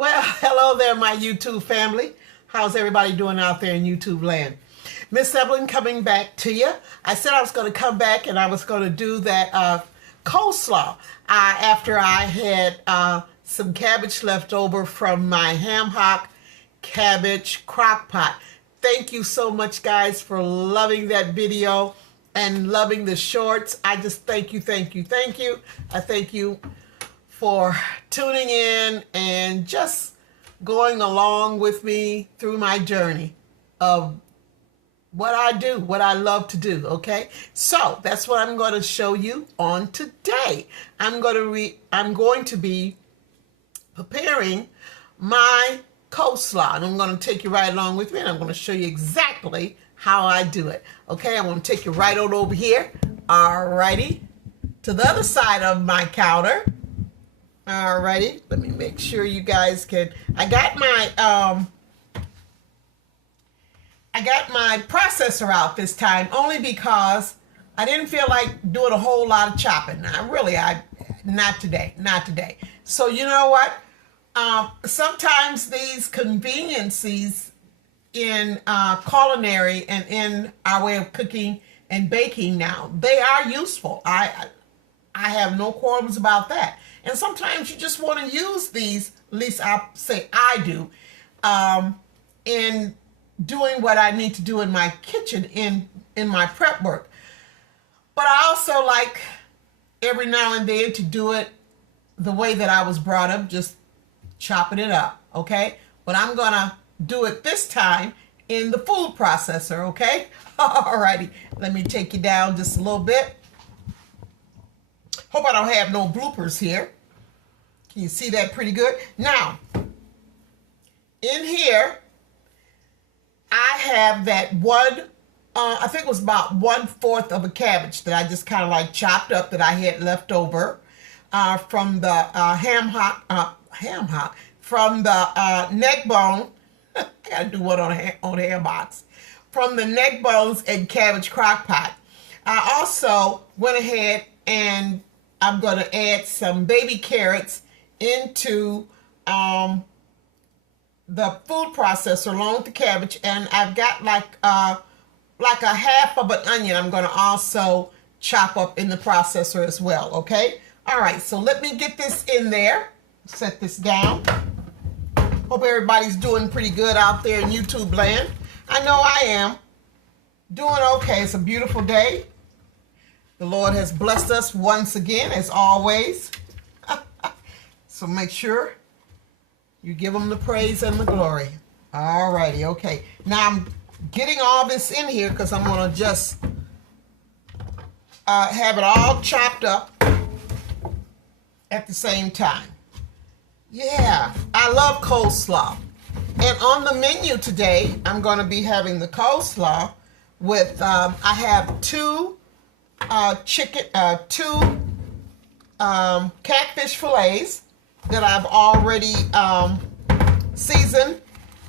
Well, hello there, my YouTube family. How's everybody doing out there in YouTube land? Miss Evelyn coming back to you. I said I was going to come back and I was going to do that coleslaw after I had some cabbage left over from my ham hock cabbage crock pot. Thank you so much, guys, for loving that video and loving the shorts. I just thank you, thank you, thank you. I thank you for tuning in and just going along with me through my journey of what I do, what I love to do, okay? So that's what I'm going to show you on today. I'm going to be preparing my coleslaw, and I'm going to take you right along with me, and I'm going to show you exactly how I do it, okay? I'm going to take you right on over here, alrighty, to the other side of my counter. Alrighty, let me make sure you guys can. I got my processor out this time only because I didn't feel like doing a whole lot of chopping. Not today. So you know what? Sometimes these conveniences in culinary and in our way of cooking and baking now, they are useful. I have no qualms about that. And sometimes you just want to use these, at least I'll say I do, in doing what I need to do in my kitchen, in my prep work. But I also like every now and then to do it the way that I was brought up, just chopping it up, okay? But I'm going to do it this time in the food processor, okay? Alrighty, let me take you down just a little bit. Hope I don't have no bloopers here. Can you see that pretty good? Now, in here, I have that one, I think it was about 1/4 of a cabbage that I just kind of like chopped up that I had left over from the ham hock, from the neck bone. I gotta do one on ham hocks. From the neck bones and cabbage crock pot. I also went ahead and I'm going to add some baby carrots into the food processor along with the cabbage, and I've got like a half of an onion I'm going to also chop up in the processor as well, okay? All right, so let me get this in there, set this down. Hope everybody's doing pretty good out there in YouTube land. I know I am doing okay. It's a beautiful day. The Lord has blessed us once again, as always. So make sure you give him the praise and the glory. All righty, okay. Now I'm getting all this in here because I'm going to just have it all chopped up at the same time. Yeah, I love coleslaw. And on the menu today, I'm going to be having the coleslaw with, I have two catfish fillets that I've already seasoned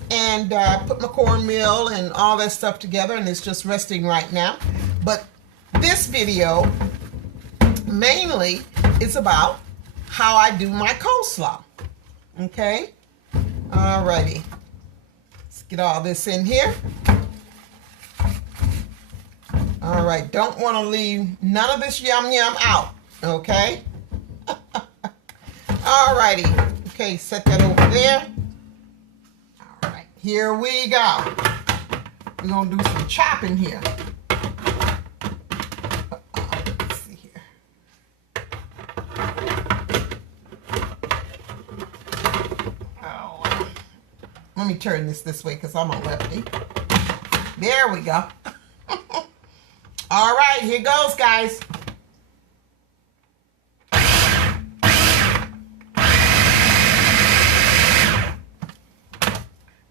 and put my cornmeal and all that stuff together, and it's just resting right now. But this video mainly is about how I do my coleslaw. Okay? Alrighty. Let's get all this in here. All right, don't want to leave none of this yum yum out, okay? All righty. Okay, set that over there. All right, here we go. We're going to do some chopping here. Let's see here. Oh, let me turn this way because I'm a lefty. There we go. All right, here goes, guys.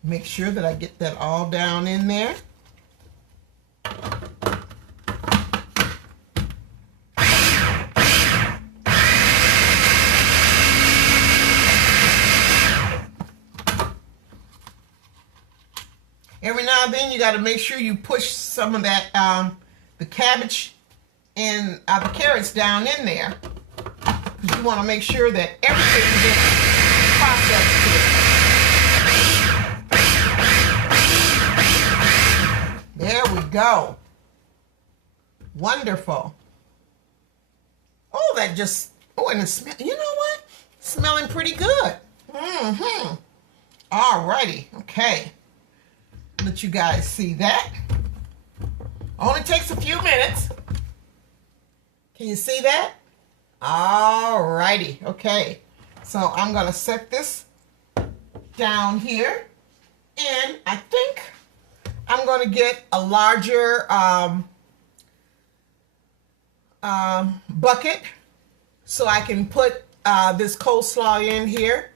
Make sure that I get that all down in there. Every now and then you got to make sure you push some of that the cabbage and the carrots down in there, because you want to make sure that everything gets processed to it. go. Wonderful. Oh, that just, oh, and it smell, you know what? Smelling pretty good. Mm-hmm. All righty. Okay. Let you guys see that. Only takes a few minutes. Can you see that? All righty. Okay. So I'm going to set this down here. And I think I'm going to get a larger bucket so I can put this coleslaw in here,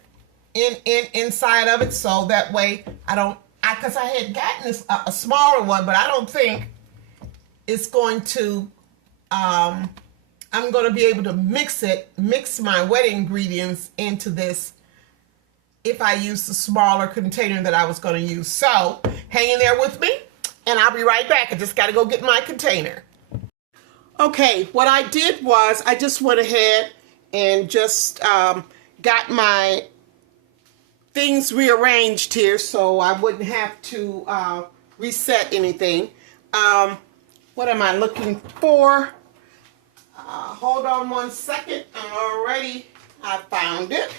inside of it, so that way I don't, because I had gotten this a smaller one, but I don't think it's going to, I'm going to be able to mix my wet ingredients into this if I use the smaller container that I was going to use. So hang in there with me and I'll be right back. I just got to go get my container. Okay, what I did was I just went ahead and just got my things rearranged here so I wouldn't have to reset anything. What am I looking for? Hold on one second. Alrighty, I found it.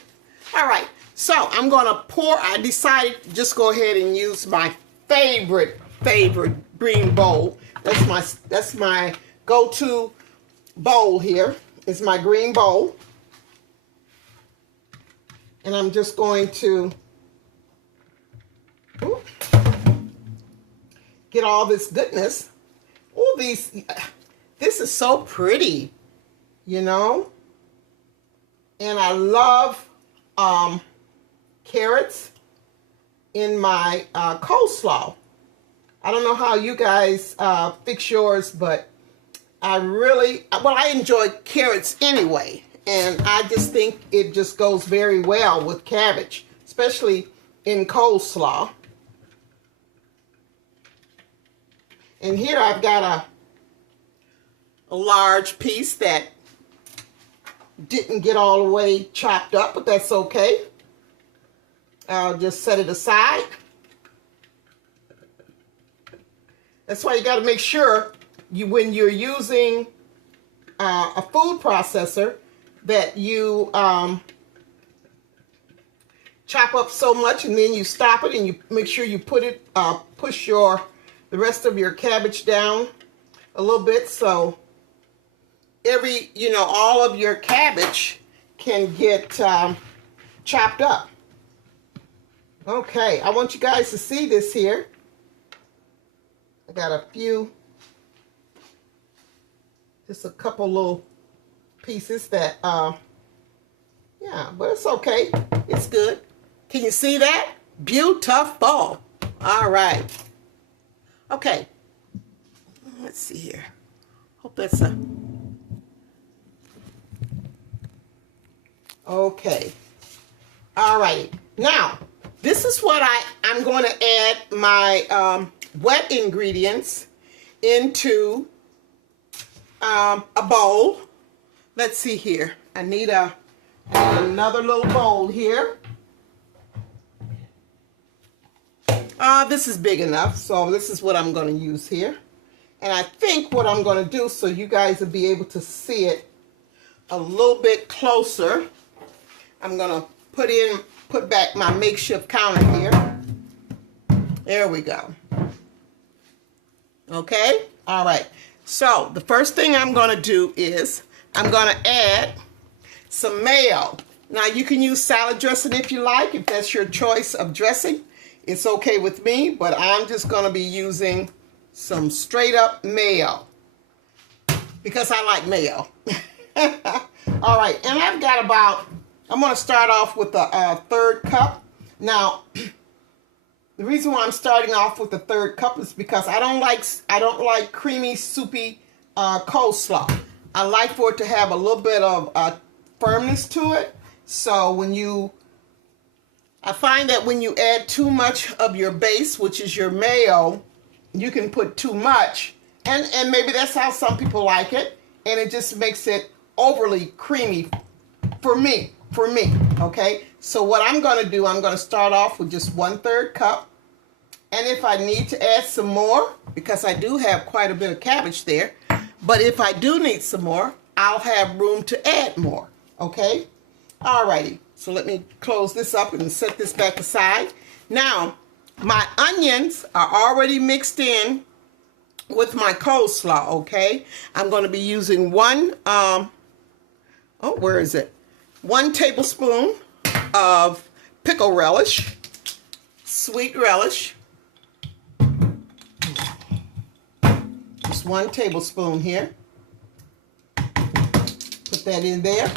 All right, so I'm gonna pour. I decided to just go ahead and use my favorite green bowl. That's my go-to bowl here. It's my green bowl. And I'm just going to get all this goodness. All these, this is so pretty, you know? And I love carrots in my coleslaw. I don't know how you guys fix yours, but I enjoy carrots anyway. And I just think it just goes very well with cabbage, especially in coleslaw. And here I've got a large piece that didn't get all the way chopped up, but that's okay. I'll just set it aside. That's why you got to make sure when you're using a food processor that you chop up so much and then you stop it and you make sure you push the rest of your cabbage down a little bit so all of your cabbage can get chopped up. Okay, I want you guys to see this here. I got just a couple little pieces that, yeah, but it's okay. It's good. Can you see that? Beautiful. All right. Okay. Let's see here. Hope that's okay. All right. Now, this is what I'm going to add my wet ingredients into a bowl. Let's see here. I need another little bowl here. This is big enough, so this is what I'm going to use here. And I think what I'm going to do, so you guys will be able to see it a little bit closer, I'm going to put back my makeshift counter here. There we go. Okay? All right. So the first thing I'm going to do is I'm going to add some mayo. Now you can use salad dressing if you like, if that's your choice of dressing. It's okay with me, but I'm just going to be using some straight up mayo because I like mayo. All right, and I've got I'm going to start off with a third cup. Now, the reason why I'm starting off with the third cup is because I don't like creamy, soupy coleslaw. I like for it to have a little bit of firmness to it. So I find that when you add too much of your base, which is your mayo, you can put too much, and maybe that's how some people like it, and it just makes it overly creamy for me. Okay, so what I'm going to do, I'm going to start off with just 1/3 cup, and if I need to add some more, because I do have quite a bit of cabbage there. But if I do need some more, I'll have room to add more, okay? Alrighty, so let me close this up and set this back aside. Now, my onions are already mixed in with my coleslaw, okay? I'm going to be using one, where is it? 1 tablespoon of pickle relish, sweet relish. Just 1 tablespoon here. Put that in there.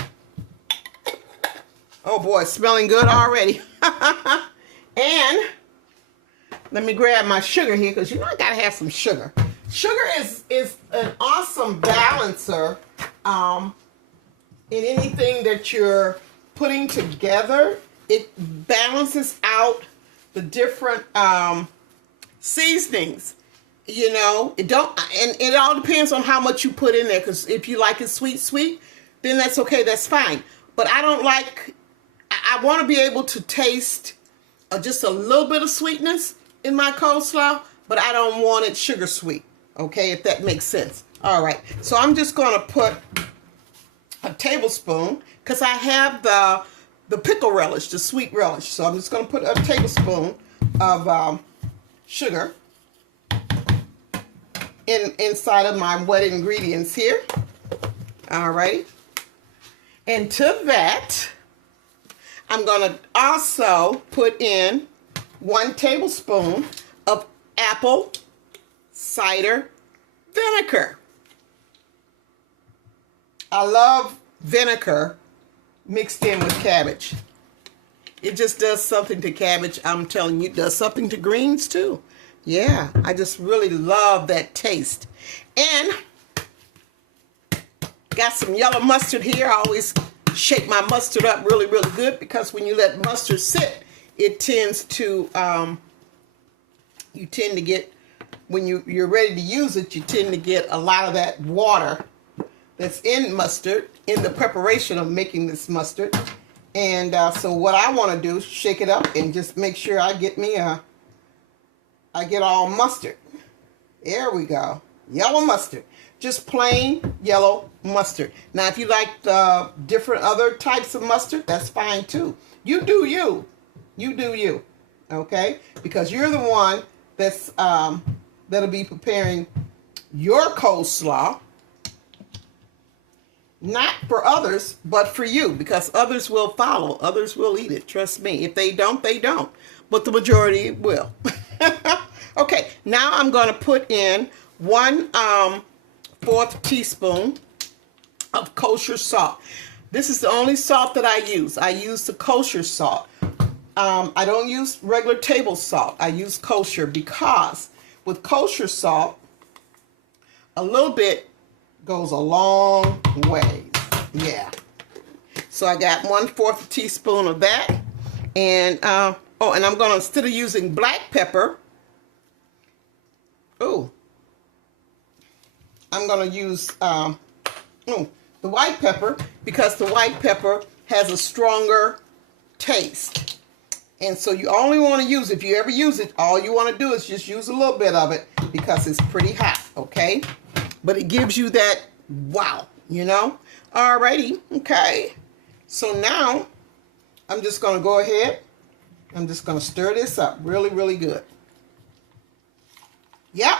Oh boy, it's smelling good already. And let me grab my sugar here, because you know I gotta have some sugar. Sugar is an awesome balancer in anything that you're putting together. It balances out the different seasonings. You know, it all depends on how much you put in there, because if you like it sweet, then that's okay, that's fine. But I don't like, I want to be able to taste just a little bit of sweetness in my coleslaw, but I don't want it sugar sweet, okay, if that makes sense. All right, so I'm just going to put a tablespoon, because I have the pickle relish, the sweet relish, so I'm just going to put a tablespoon of sugar inside of my wet ingredients here. All right, and to that, I'm going to also put in 1 tablespoon of apple cider vinegar. I love vinegar mixed in with cabbage. It just does something to cabbage. I'm telling you, it does something to greens too. Yeah, I just really love that taste. And got some yellow mustard here. I always shake my mustard up really good, because when you let mustard sit, it tends to, you tend to get, when you're ready to use it, you tend to get a lot of that water that's in mustard in the preparation of making this mustard. And so what I want to do is shake it up and just make sure I get me I get all mustard. There we go. Yellow mustard. Just plain yellow mustard. Now, if you like different other types of mustard, that's fine too. You do you. You do you. Okay? Because you're the one that's that'll be preparing your coleslaw. Not for others, but for you, because others will follow. Others will eat it. Trust me. If they don't, they don't. But the majority will. Okay, now I'm going to put in 1/4 teaspoon of kosher salt. This is the only salt that I use. I use the kosher salt. I don't use regular table salt. I use kosher, because with kosher salt, a little bit goes a long way. Yeah. So I got 1/4 teaspoon of that. And, and I'm going to, instead of using black pepper, I'm going to use the white pepper, because the white pepper has a stronger taste. And so you only want to use, if you ever use it, all you want to do is just use a little bit of it, because it's pretty hot, okay? But it gives you that wow, you know? Alrighty, okay. So now I'm just going to go ahead. I'm just going to stir this up really good. Yep,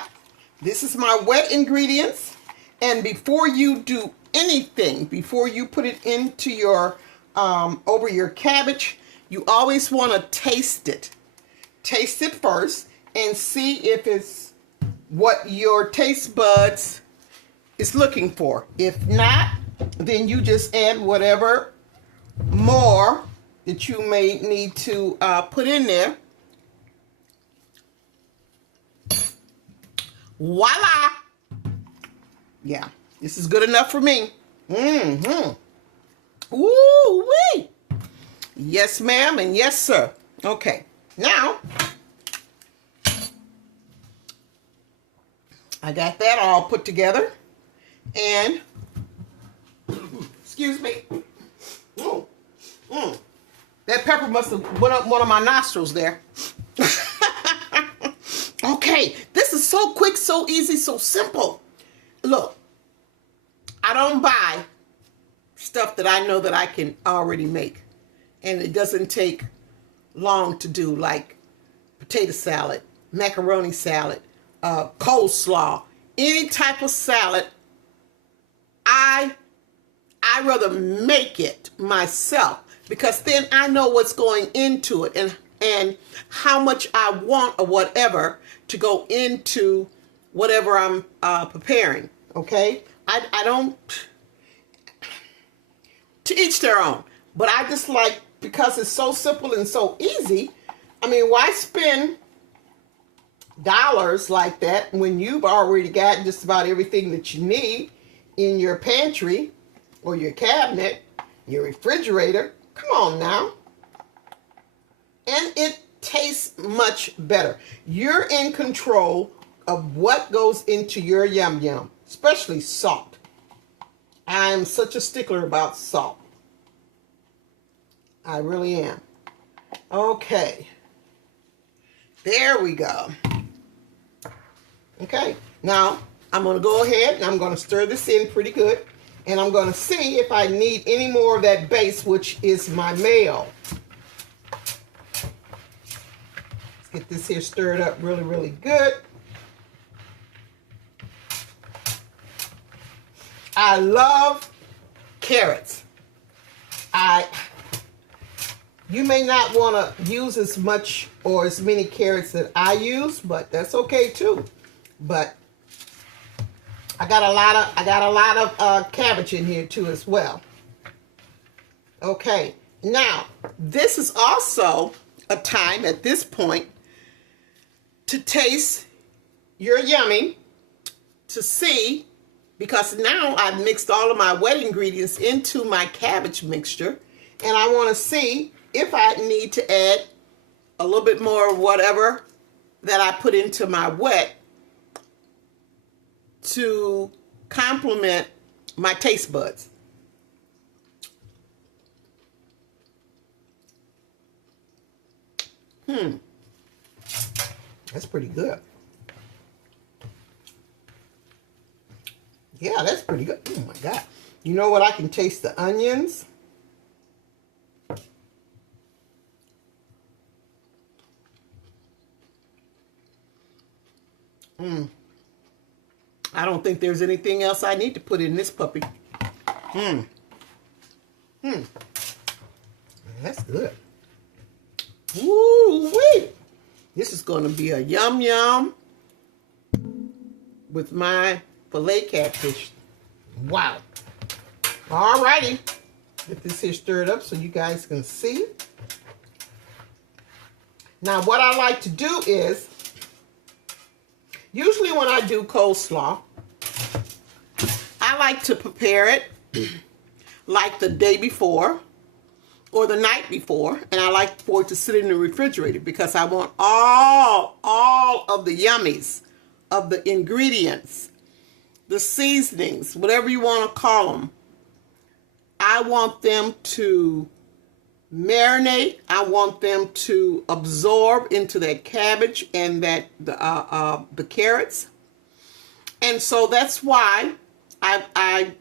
this is my wet ingredients. And before you do anything, before you put it into your, over your cabbage, you always want to taste it. Taste it first and see if it's what your taste buds is looking for. If not, then you just add whatever more that you may need to put in there. Voila! Yeah, this is good enough for me. Ooh-wee! Yes, ma'am, and yes, sir. Okay, now, I got that all put together. And, excuse me. That pepper must have went up one of my nostrils there. Okay, this is so quick, so easy, so simple. Look, I don't buy stuff that I know that I can already make. And it doesn't take long to do, like potato salad, macaroni salad, coleslaw, any type of salad. I rather make it myself, because then I know what's going into it and how much I want or whatever to go into whatever I'm preparing. Okay, I don't, to each their own, but I just like, because it's so simple and so easy. I mean, why spend dollars like that when you've already got just about everything that you need in your pantry or your cabinet, your refrigerator? Come on now. And it tastes much better. You're in control of what goes into your yum yum, especially salt. I am such a stickler about salt. I really am. Okay. There we go. Okay. Now, I'm going to go ahead and I'm going to stir this in pretty good. And I'm going to see if I need any more of that base, which is my mayo. Let's get this here stirred up really, really good. I love carrots. You may not want to use as much or as many carrots that I use, but that's okay too. But I got a lot of cabbage in here too as well. Okay, now this is also a time at this point to taste your yummy, to see, because now I've mixed all of my wet ingredients into my cabbage mixture, and I want to see if I need to add a little bit more of whatever that I put into my wet to complement my taste buds. That's pretty good. Yeah, that's pretty good. Oh my God. You know what? I can taste the onions. I don't think there's anything else I need to put in this puppy. That's good. Woo-wee. This is going to be a yum yum with my filet catfish. Wow. All righty. Get this here stirred up so you guys can see. Now, what I like to do is, usually when I do coleslaw, I like to prepare it like the day before or the night before, and I like for it to sit in the refrigerator because I want all of the yummies of the ingredients, the seasonings, whatever you want to call them. I want them to marinate. I want them to absorb into that cabbage and that the carrots. And so that's why I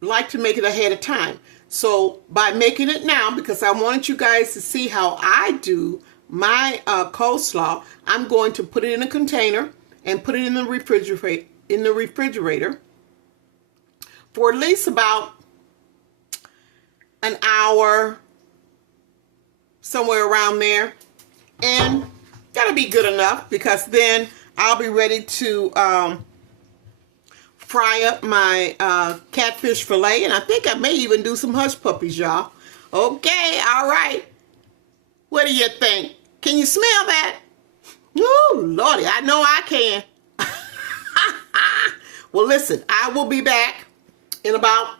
like to make it ahead of time. So by making it now, because I wanted you guys to see how I do my coleslaw, I'm going to put it in a container and put it in the refrigerator for at least about an hour, somewhere around there, and that'll be good enough, because then I'll be ready to fry up my catfish fillet, and I think I may even do some hush puppies, y'all. Okay, all right. What do you think? Can you smell that? Oh, Lordy, I know I can. Well, listen, I will be back in about,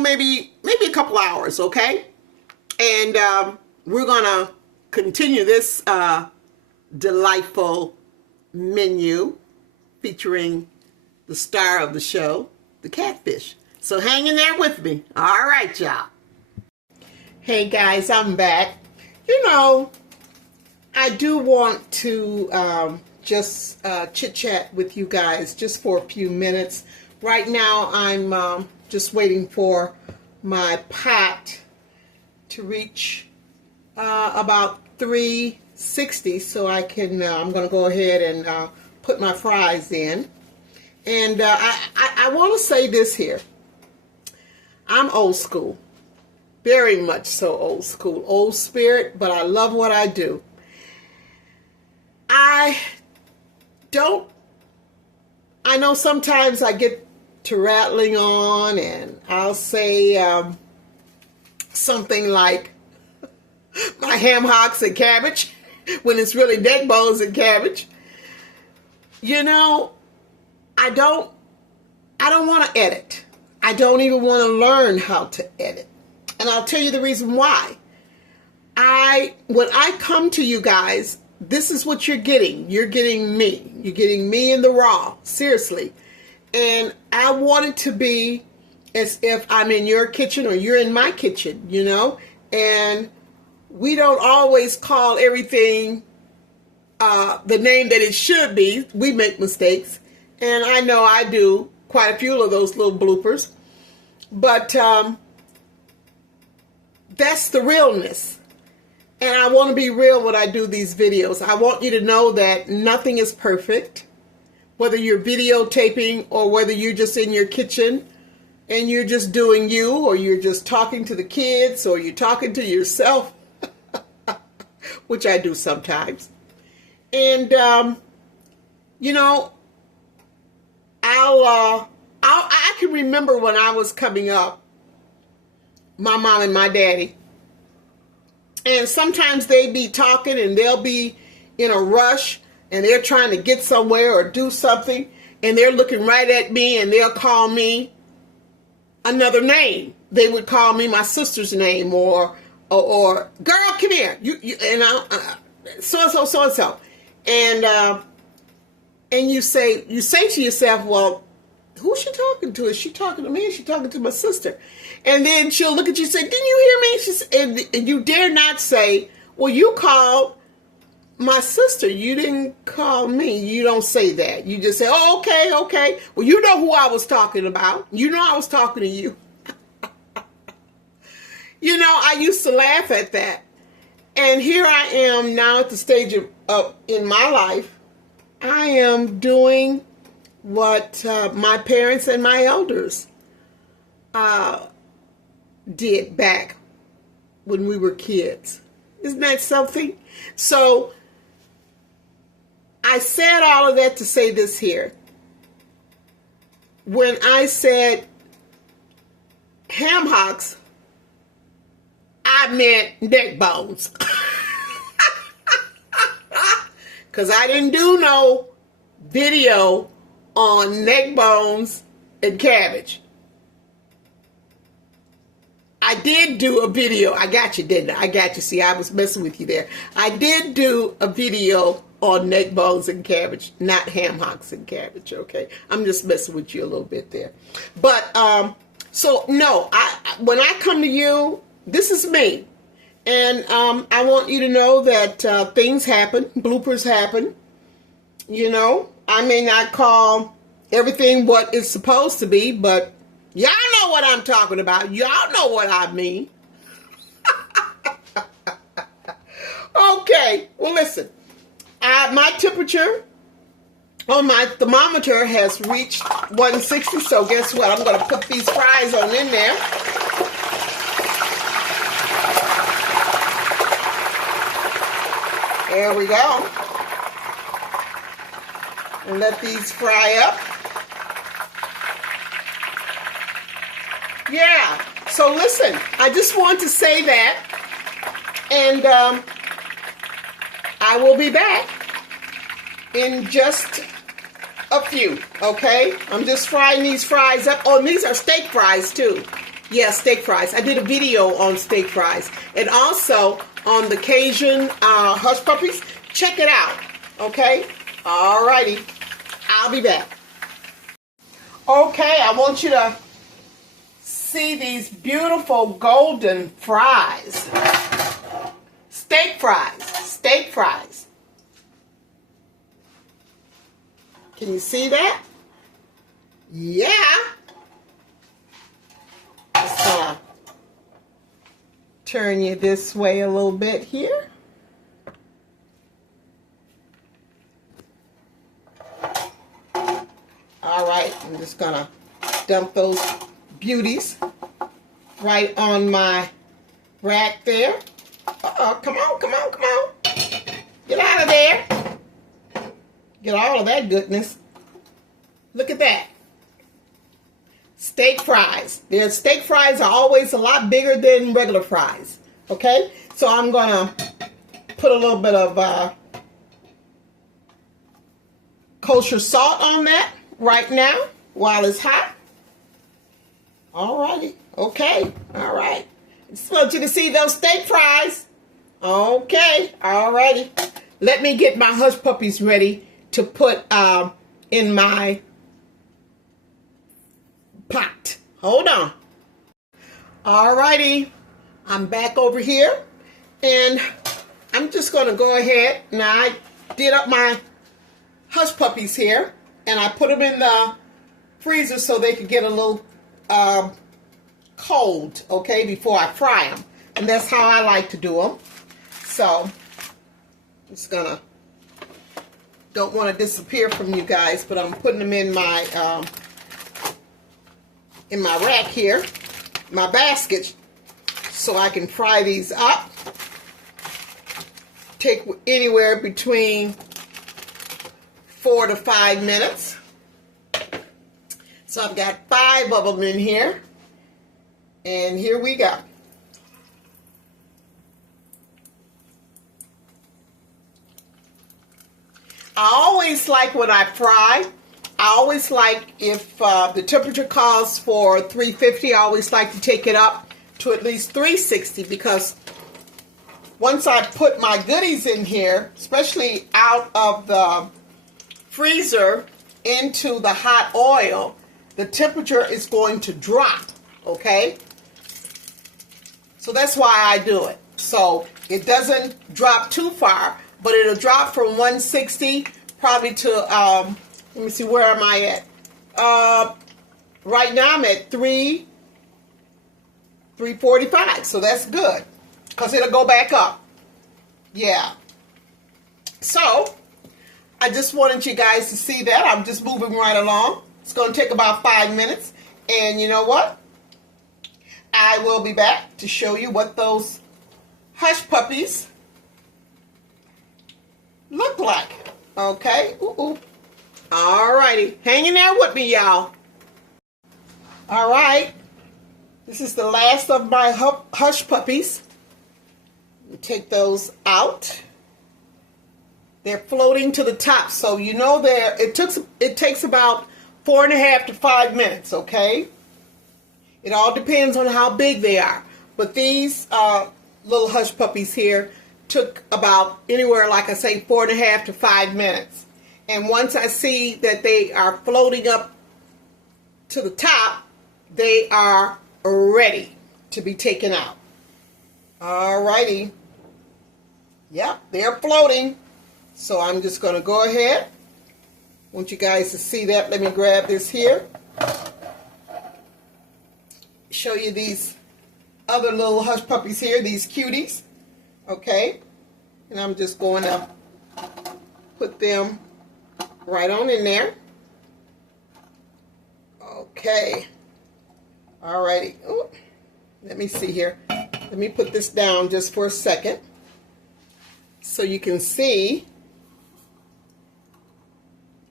maybe a couple hours, okay? And we're going to continue this delightful menu featuring the star of the show, the catfish. So hang in there with me. All right, y'all. Hey, guys, I'm back. You know, I do want to just chit chat with you guys just for a few minutes. Right now I'm just waiting for my pot to reach about 360 so I can, I'm going to go ahead and put my fries in. And I want to say this here. I'm old school. Very much so old school. Old spirit, but I love what I do. I know sometimes I get to rattling on and I'll say something like my ham hocks and cabbage when it's really neck bones and cabbage. You know, I don't want to edit. I don't even want to learn how to edit. And I'll tell you the reason why. When I come to you guys, this is what you're getting. You're getting me. You're getting me in the raw. Seriously. And I want it to be as if I'm in your kitchen or you're in my kitchen, you know? And we don't always call everything the name that it should be. We make mistakes. And I know I do quite a few of those little bloopers. But that's the realness. And I want to be real when I do these videos. I want you to know that nothing is perfect. Whether you're videotaping or whether you're just in your kitchen and you're just doing you, or you're just talking to the kids, or you're talking to yourself, which I do sometimes. And, you know, I can remember when I was coming up, my mom and my daddy. And sometimes they be talking and they'll be in a rush and they're trying to get somewhere or do something, and they're looking right at me and they'll call me another name. They would call me my sister's name, or girl, come here, you and I, so and you say to yourself, well, who's she talking to? Is she talking to me? Is she talking to my sister? And then she'll look at you and say, didn't you hear me? And you dare not say, well, you called my sister. You didn't call me. You don't say that. You just say, oh, okay. Well, you know who I was talking about. You know I was talking to you. You know, I used to laugh at that. And here I am now at the stage of in my life. I am doing what my parents and my elders did back when we were kids. Isn't that something? So I said all of that to say this here. When I said ham hocks, I meant neck bones. Because I didn't do no video on neck bones and cabbage. I did do a video. I got you, didn't I? I got you. See, I was messing with you there. I did do a video on neck bones and cabbage, not ham hocks and cabbage, okay? I'm just messing with you a little bit there. But, so, no, when I come to you, this is me. And I want you to know that things happen, bloopers happen. You know, I may not call everything what it's supposed to be, but y'all know what I'm talking about. Y'all know what I mean. Okay, well listen, my temperature on my thermometer has reached 160, so guess what? I'm going to put these fries on in there. There we go. And let these fry up. Yeah, so listen, I just want to say that, and I will be back in just a few, okay? I'm just frying these fries up. Oh, and these are steak fries too. Yeah, steak fries. I did a video on steak fries, and also on the Cajun hush puppies. Check it out, okay? Alrighty, I'll be back. Okay, I want you to see these beautiful golden fries. Steak fries. Can you see that? Yeah. Just gonna turn you this way a little bit here. All right, I'm just gonna dump those beauties right on my rack there. Come on, come on, come on. Get out of there. Get all of that goodness. Look at that. Steak fries. Their steak fries are always a lot bigger than regular fries. Okay? So I'm gonna put a little bit of kosher salt on that right now while it's hot. Alrighty. Okay. All right. Just want you to see those steak fries. Okay. Alrighty. Let me get my hush puppies ready to put in my pot. Hold on. Alrighty. I'm back over here. And I'm just going to go ahead. Now, I did up my hush puppies here. And I put them in the freezer so they could get a little cold, okay, before I fry them. And that's how I like to do them. So, I'm just going to, don't want to disappear from you guys, but I'm putting them in my rack here, my basket, so I can fry these up. Take anywhere between 4 to 5 minutes. So I've got 5 of them in here. And here we go. I always like when I fry, I always like if the temperature calls for 350, I always like to take it up to at least 360, because once I put my goodies in here, especially out of the freezer into the hot oil, the temperature is going to drop, okay? So that's why I do it. So it doesn't drop too far, but it'll drop from 160 probably to, let me see, where am I at? Right now I'm at 345, so that's good, because it'll go back up. Yeah. So I just wanted you guys to see that. I'm just moving right along. It's going to take about 5 minutes. And you know what? I will be back to show you what those hush puppies look like. Okay? Ooh. Alrighty. Hang in there with me, y'all. Alright. This is the last of my hush puppies. Take those out. They're floating to the top, so you know it takes about 4.5 to 5 minutes, okay? It all depends on how big they are. But these little hush puppies here took about anywhere, like I say, 4.5 to 5 minutes. And once I see that they are floating up to the top, they are ready to be taken out. Alrighty. Yep, they're floating. So I'm just going to go ahead. Want you guys to see that. Let me grab this here. Show you these other little hush puppies here, these cuties. Okay. And I'm just going to put them right on in there. Okay. Alrighty. Ooh. Let me see here. Let me put this down just for a second so you can see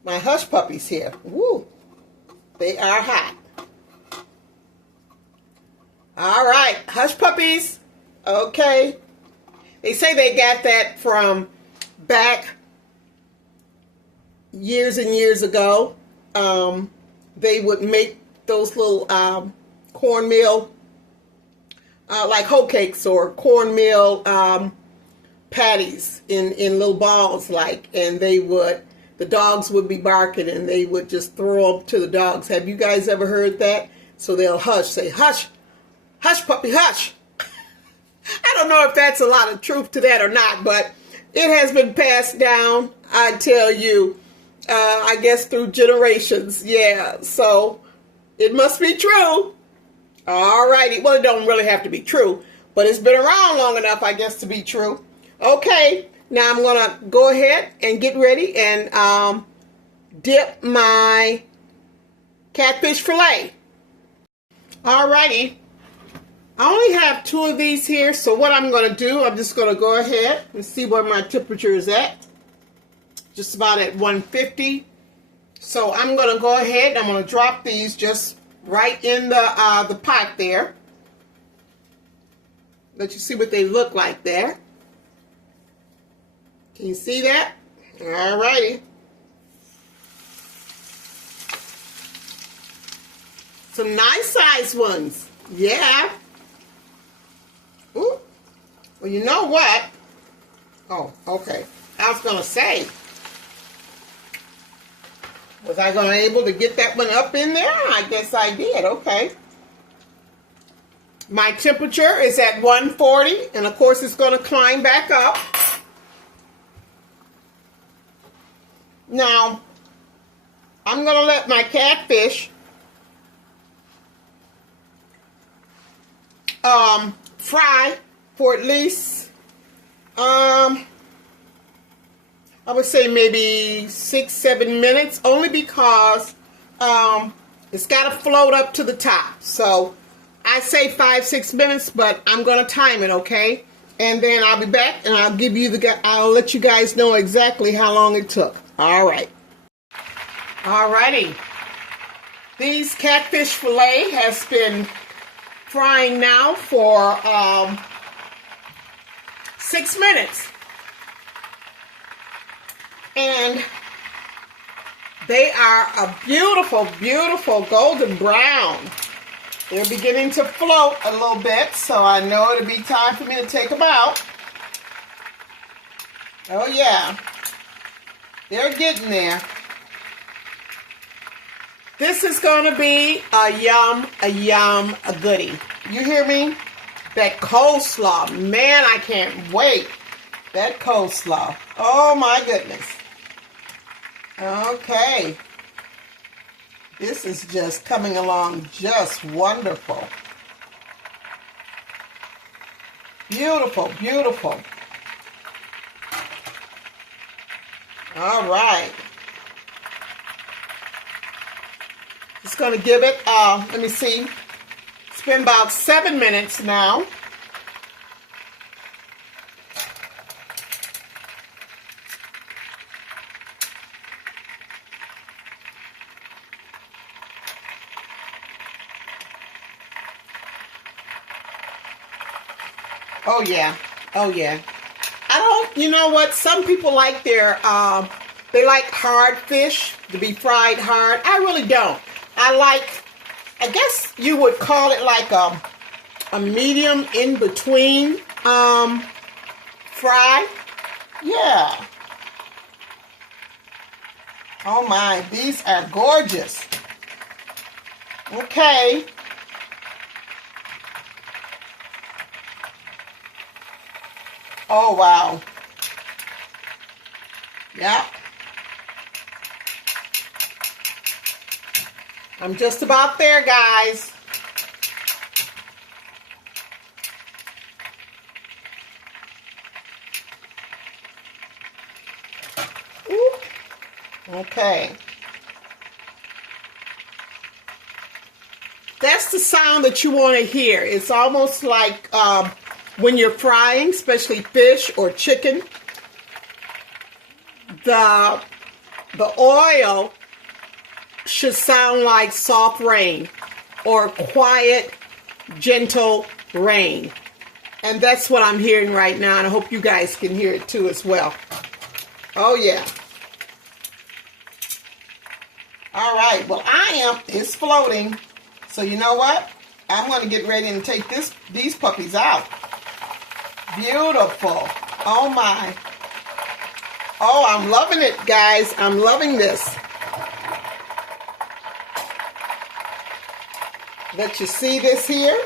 my hush puppies here. Woo! They are hot. All right, hush puppies. Okay. They say they got that from back years and years ago. They would make those little cornmeal, like hoe cakes or cornmeal patties in little balls, and the dogs would be barking and they would just throw them to the dogs. Have you guys ever heard that? So they'll hush, say, hush, hush puppy, hush. I don't know if that's a lot of truth to that or not, but it has been passed down, I tell you, I guess through generations. Yeah, so it must be true. All righty. Well, it don't really have to be true, but it's been around long enough, I guess, to be true. Okay, now I'm going to go ahead and get ready and dip my catfish fillet. All righty. I only have 2 of these here, so what I'm going to do, I'm just going to go ahead and see where my temperature is at. Just about at 150. So I'm going to go ahead and I'm going to drop these just right in the pot there. Let you see what they look like there. Can you see that? All righty. Some nice sized ones. Yeah. Ooh. Well, you know what? Oh, okay. I was going to say, was I going to be able to get that one up in there? I guess I did. Okay. My temperature is at 140, and of course it's going to climb back up. Now, I'm going to let my catfish fry for at least, I would say maybe 6-7 minutes, only because it's got to float up to the top. So I say 5-6 minutes, but I'm going to time it, okay? And then I'll be back and I'll let you guys know exactly how long it took. All right. All righty. These catfish fillet has been frying now for 6 minutes. And they are a beautiful, beautiful golden brown. They're beginning to float a little bit, so I know it'll be time for me to take them out. Oh yeah, they're getting there. This is going to be a yum, a goodie. You hear me? That coleslaw, man, I can't wait. That coleslaw, oh my goodness. Okay. This is just coming along just wonderful. Beautiful, beautiful. All right. Just going to give it, let me see. It's been about 7 minutes now. Oh yeah, oh yeah. You know what? Some people like they like hard fish to be fried hard. I really don't. I guess you would call it like a medium in between fry. Yeah. Oh my, these are gorgeous. Okay. Oh, wow. Yeah. I'm just about there, guys. Ooh. Okay. That's the sound that you want to hear. It's almost like when you're frying, especially fish or chicken, the oil should sound like soft rain or quiet, gentle rain. And that's what I'm hearing right now, and I hope you guys can hear it too as well. Oh yeah. All right, well it's floating. So you know what? I'm going to get ready and take these puppies out. Beautiful. Oh my. Oh, I'm loving it, guys. I'm loving this. Let you see this here.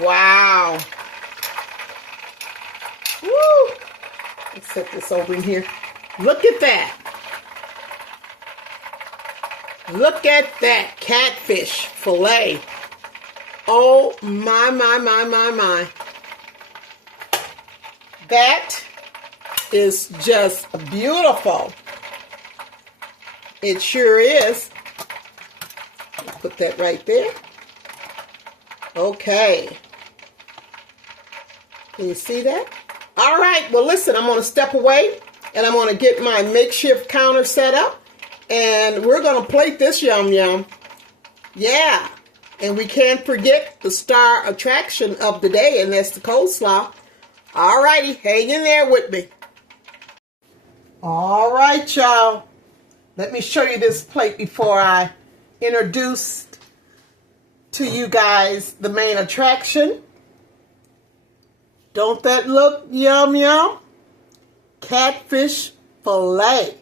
Wow. Woo. Let's set this over in here. Look at that. Look at that catfish fillet. Oh, my, my, my, my, my. That is just beautiful. It sure is. Put that right there. Okay. Can you see that? All right. Well, listen, I'm going to step away and I'm going to get my makeshift counter set up. And we're going to plate this yum yum. Yeah. And we can't forget the star attraction of the day, and that's the coleslaw. All righty. Hang in there with me. All right, y'all. Let me show you this plate before I introduce to you guys the main attraction. Don't that look yum yum? Catfish fillet.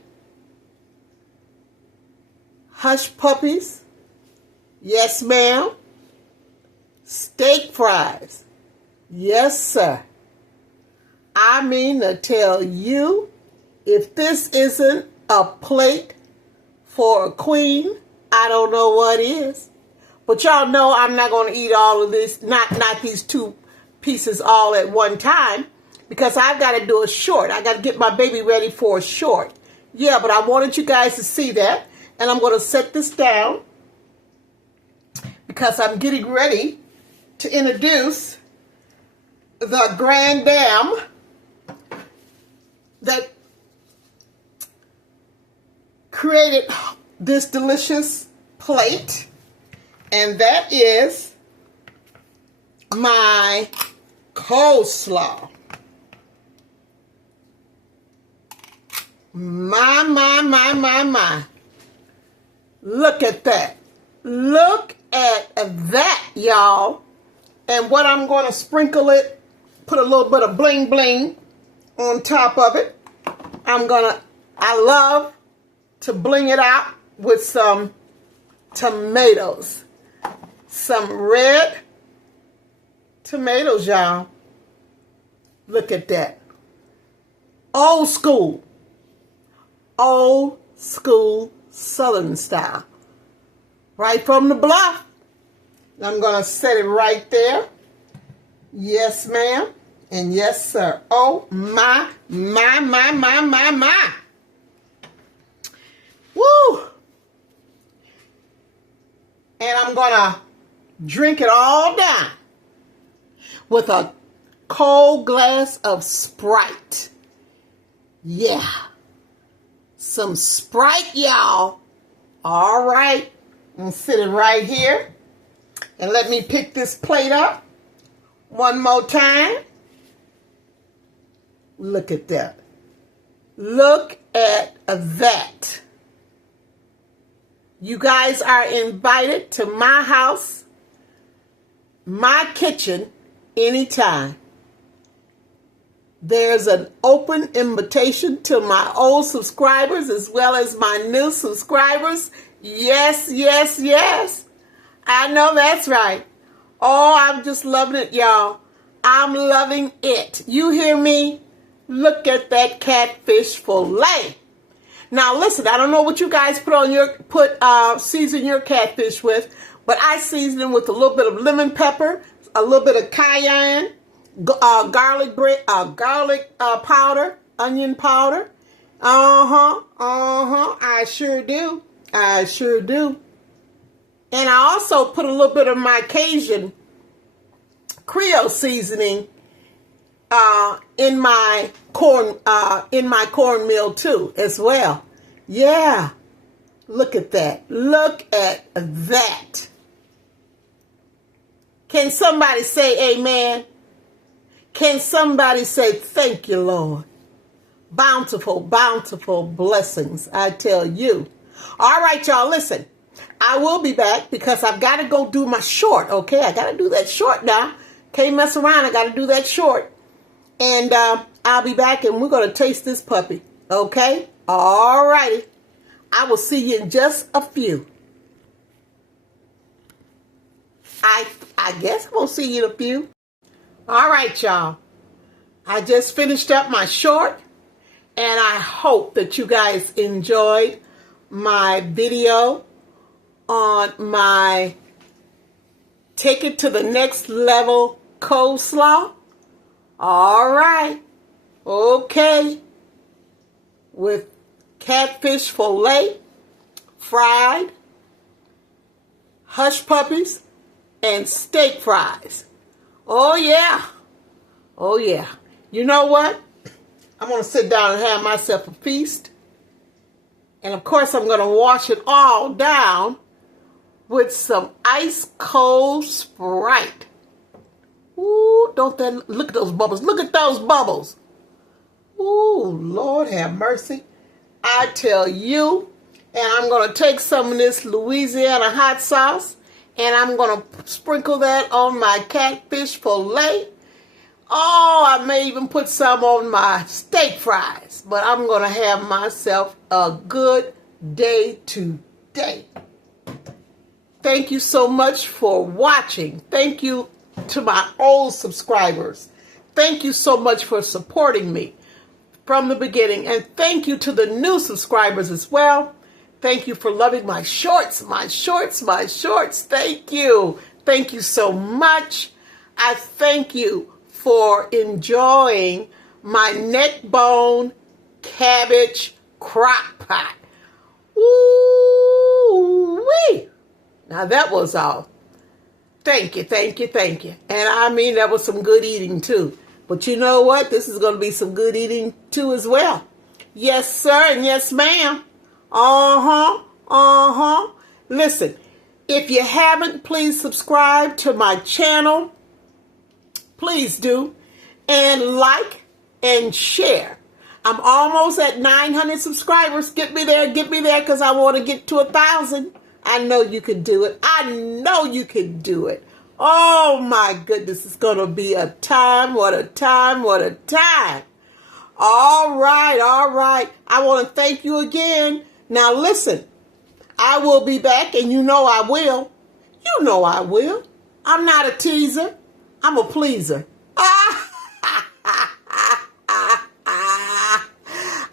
Hush puppies. Yes, ma'am. Steak fries. Yes, sir. I mean to tell you, if this isn't a plate for a queen, I don't know what is. But y'all know I'm not going to eat all of this, not these two pieces all at one time, because I've got to do a short. I got to get my baby ready for a short. Yeah, but I wanted you guys to see that. And I'm going to set this down because I'm getting ready to introduce the grand dame that created this delicious plate. And that is my coleslaw. My, my, my, my, my. Look at that. Look at that, y'all. And what I'm going to sprinkle it, put a little bit of bling bling on top of it. I love to bling it out with some tomatoes. Some red tomatoes, y'all. Look at that. Old school. Old school Southern style. Right from the bluff. I'm going to set it right there. Yes, ma'am. And yes, sir. Oh, my, my, my, my, my, my. Woo. And I'm going to drink it all down with a cold glass of Sprite. Yeah. Some Sprite, y'all. All right. I'm sitting right here. And let me pick this plate up one more time. Look at that. Look at that. You guys are invited to my house, my kitchen, anytime. There's an open invitation to my old subscribers as well as my new subscribers. Yes, yes, yes. I know that's right. Oh, I'm just loving it, y'all. I'm loving it. You hear me? Look at that catfish fillet. Now listen, I don't know what you guys season your catfish with, but I season them with a little bit of lemon pepper, a little bit of cayenne, garlic powder, onion powder. I sure do. I sure do. And I also put a little bit of my Cajun Creole seasoning in my cornmeal too, as well. Yeah. Look at that. Look at that. Can somebody say amen? Can somebody say thank you, Lord? Bountiful, bountiful blessings, I tell you. All right, y'all, listen. I will be back because I've got to go do my short, okay? I got to do that short now. Can't mess around. I got to do that short. And I'll be back and we're going to taste this puppy, okay? All righty. I will see you in just a few. I I guess we'll see you in a few. All right, y'all. I just finished up my short, and I hope that you guys enjoyed my video on my Take It to the Next Level coleslaw. All right. Okay. With catfish fillet, fried, hush puppies, and steak fries. Oh, yeah. Oh, yeah. You know what? I'm going to sit down and have myself a feast. And, of course, I'm going to wash it all down with some ice cold Sprite. Ooh, don't that... Look at those bubbles. Look at those bubbles. Ooh, Lord have mercy. I tell you. And I'm going to take some of this Louisiana hot sauce, and I'm going to sprinkle that on my catfish fillet. Oh, I may even put some on my steak fries. But I'm going to have myself a good day today. Thank you so much for watching. Thank you to my old subscribers. Thank you so much for supporting me from the beginning. And thank you to the new subscribers as well. Thank you for loving my shorts, my shorts, my shorts. Thank you. Thank you so much. I thank you for enjoying my neck bone cabbage crock pot. Ooh-wee. Now that was all. Thank you, thank you, thank you. And I mean, that was some good eating too. But you know what? This is going to be some good eating too as well. Yes, sir, and yes, ma'am. Listen, if you haven't, please subscribe to my channel. Please do. And like and share. I'm almost at 900 subscribers. Get me there, because I want to get to 1,000. I know you can do it. I know you can do it. Oh, my goodness. It's going to be a time. What a time. What a time. All right. All right. I want to thank you again. Now, listen. I will be back, and you know I will. You know I will. I'm not a teaser. I'm a pleaser.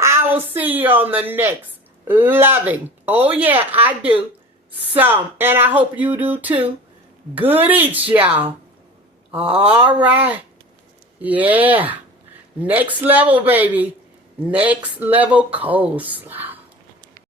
I will see you on the next loving. Oh, yeah, I do. Some. And I hope you do, too. Good eats, y'all. All right. Yeah. Next level, baby. Next level coleslaw.